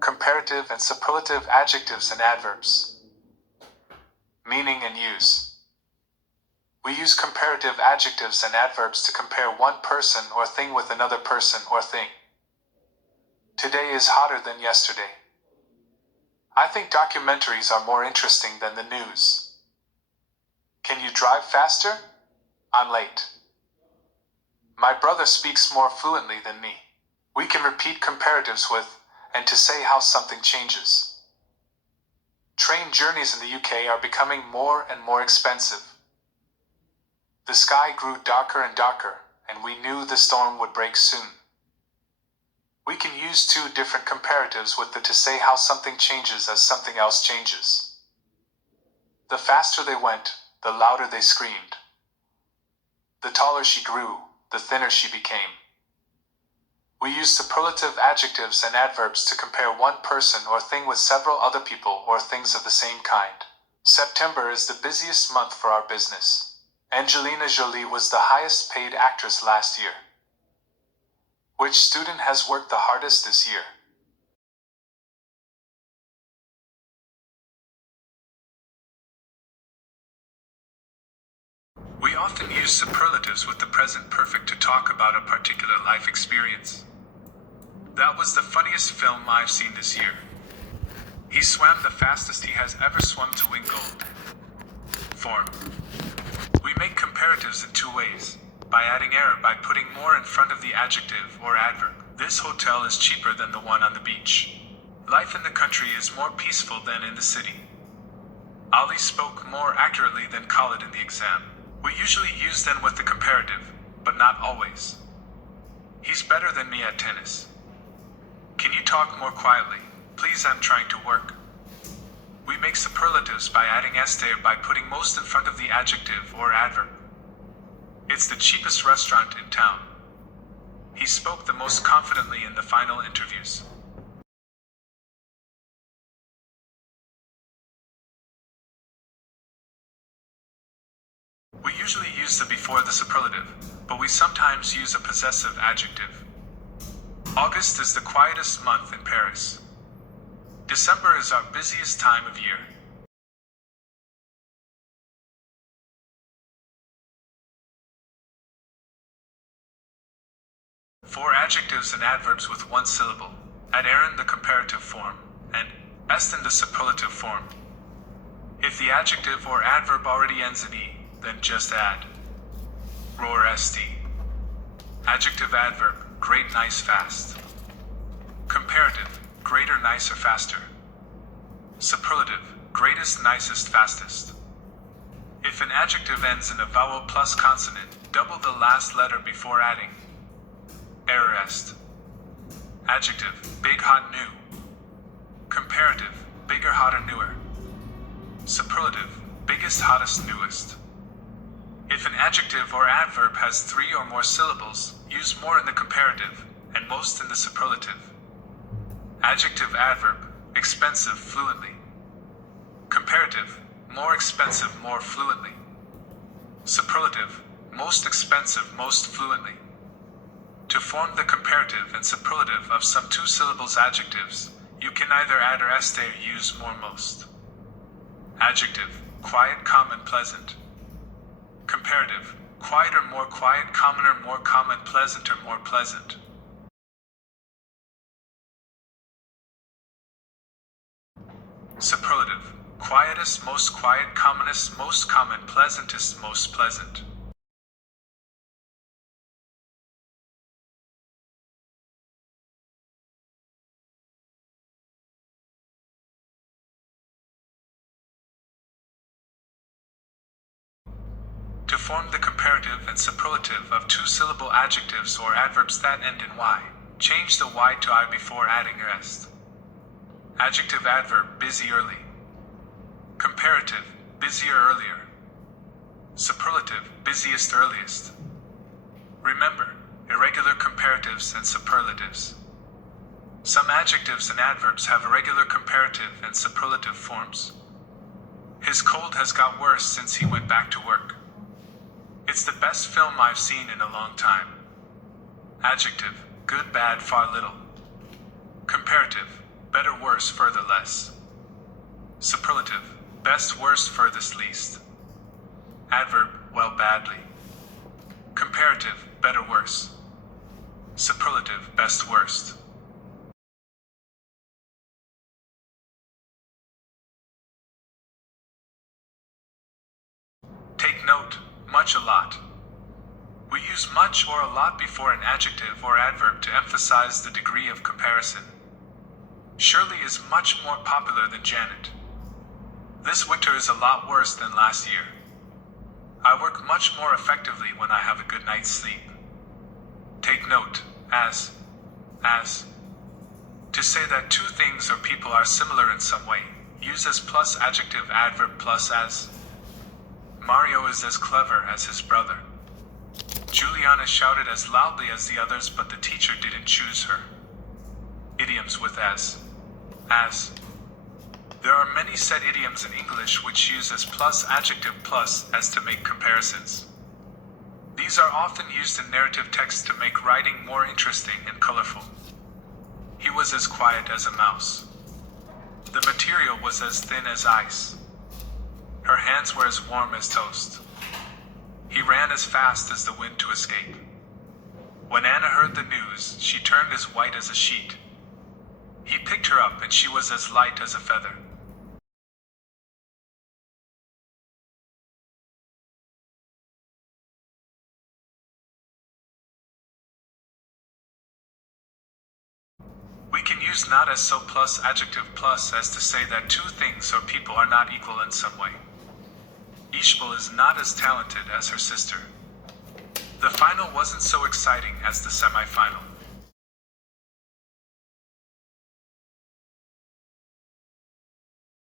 Comparative and superlative adjectives and adverbs. Meaning and use. We use comparative adjectives and adverbs to compare one person or thing with another person or thing. Today is hotter than yesterday. I think documentaries are more interesting than the news. Can you drive faster? I'm late. My brother speaks more fluently than me. We can repeat comparatives with, and to say how something changes. Train journeys in the UK are becoming more and more expensive. The sky grew darker and darker, and we knew the storm would break soon. We can use two different comparatives with the to say how something changes as something else changes. The faster they went, the louder they screamed. The taller she grew, the thinner she became. We use superlative adjectives and adverbs to compare one person or thing with several other people or things of the same kind. September is the busiest month for our business. Angelina Jolie was the highest paid actress last year. Which student has worked the hardest this year? We often use superlatives with the present perfect to talk about a particular life experience. That was the funniest film I've seen this year. He swam the fastest he has ever swum to win gold. Form. We make comparatives in two ways. By adding error by putting more in front of the adjective or adverb. This hotel is cheaper than the one on the beach. Life in the country is more peaceful than in the city. Ali spoke more accurately than Khalid in the exam. We usually use them with the comparative, but not always. He's better than me at tennis. Can you talk more quietly? Please, I'm trying to work. We make superlatives by adding este or by putting most in front of the adjective or adverb. It's the cheapest restaurant in town. He spoke the most confidently in the final interviews. We usually use the before the superlative, but we sometimes use a possessive adjective. August is the quietest month in Paris. December is our busiest time of year. For adjectives and adverbs with one syllable, add er in the comparative form, and est in the superlative form. If the adjective or adverb already ends in e, then just add roar st. Adjective adverb, great, nice, fast. Comparative, greater, nicer, faster. Superlative, greatest, nicest, fastest. If an adjective ends in a vowel plus consonant, double the last letter before adding er est. Adjective, big, hot, new. Comparative, bigger, hotter, newer. Superlative, biggest, hottest, newest. If an adjective or adverb has three or more syllables, use more in the comparative, and most in the superlative. Adjective adverb, expensive, fluently. Comparative, more expensive, more fluently. Superlative, most expensive, most fluently. To form the comparative and superlative of some two syllables adjectives, you can either add or est or use more most. Adjective, quiet, calm, and pleasant. Comparative, quieter, more quiet, commoner, more common, pleasanter, more pleasant. Superlative, quietest, most quiet, commonest, most common, pleasantest, most pleasant. To form the comparative and superlative of two-syllable adjectives or adverbs that end in y, change the y to I before adding est. Adjective adverb, busy, early. Comparative, busier, earlier. Superlative, busiest, earliest. Remember, irregular comparatives and superlatives. Some adjectives and adverbs have irregular comparative and superlative forms. His cold has got worse since he went back to work. It's the best film I've seen in a long time. Adjective, good, bad, far, little. Comparative, better, worse, further, less. Superlative, best, worst, furthest, least. Adverb, well, badly. Comparative, better, worse. Superlative, best, worst. Take note, much, a lot. We use much or a lot before an adjective or adverb to emphasize the degree of comparison. Shirley is much more popular than Janet. This winter is a lot worse than last year. I work much more effectively when I have a good night's sleep. Take note, as. To say that two things or people are similar in some way, use as plus adjective adverb plus as. Mario is as clever as his brother. Juliana shouted as loudly as the others, but the teacher didn't choose her. Idioms with as. There are many set idioms in English which use as plus adjective plus as to make comparisons. These are often used in narrative text to make writing more interesting and colorful. He was as quiet as a mouse. The material was as thin as ice. Her hands were as warm as toast. He ran as fast as the wind to escape. When Anna heard the news, she turned as white as a sheet. He picked her up and she was as light as a feather. We can use not as so plus adjective plus as to say that two things or people are not equal in some way. Ishbel is not as talented as her sister. The final wasn't so exciting as the semi-final.